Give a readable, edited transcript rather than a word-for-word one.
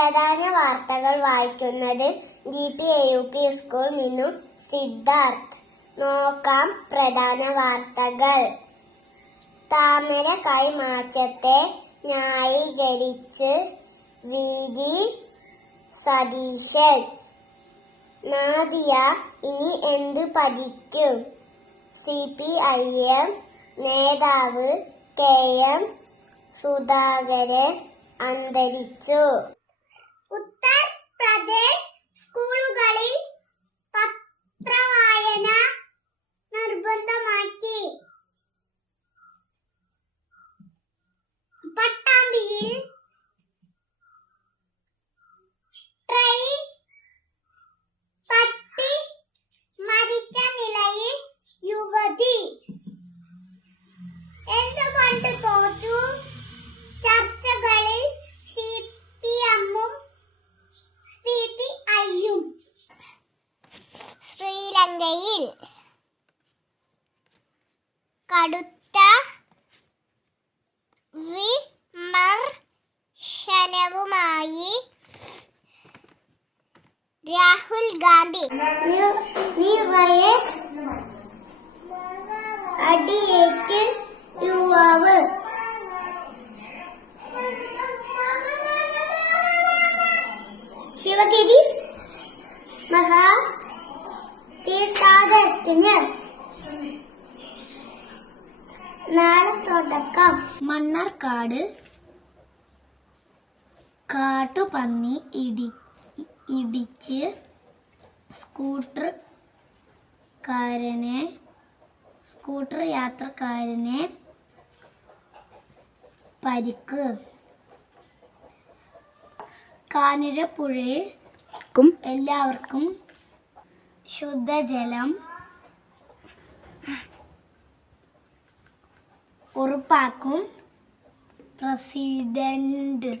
പ്രധാന വാർത്തകൾ വായിക്കുന്നത് GPAUP സ്കൂളിൽ നിന്നും സിദ്ധാർത്ഥ്. നോക്കാം പ്രധാന വാർത്തകൾ. താമര കൈമാറ്റത്തെ ന്യായീകരിച്ച് VD സതീശൻ. നാദിയ ഇനി എന്ത് പഠിക്കും? CPIM നേതാവ് KM സുധാകരൻ അന്തരിച്ചു. ഉത്തർപ്രദേശ് സ്കൂളുകളിൽ പത്രവായന നിർബന്ധമാക്കി. പട്ടാമ്പിയിൽ ട്രെയിൻ തട്ടി മരിച്ച നിലയിൽ യുവതി. എന്തുകൊണ്ട് തോറ്റു? ചർച്ചകളിൽ CPM-ഉം CPI-യും. ശ്രീലങ്കയിൽ കടുത്ത വിമർശനവുമായി രാഹുൽ ഗാന്ധി. നിറയെ അടിയേറ്റ് യുവാവ്. ശിവഗിരി മഹാതീർത്ഥാടനത്തിന് നാളെ തുടക്കം. മണ്ണാർക്കാട് കാട്ടുപന്നി ഇടിച്ച് സ്കൂട്ടർ യാത്രക്കാരനെ പരിക്ക്. കാഞ്ഞിരപ്പുഴയിൽ എല്ലാവർക്കും ശുദ്ധജലം ഉറപ്പാക്കും പ്രസിഡന്റ്.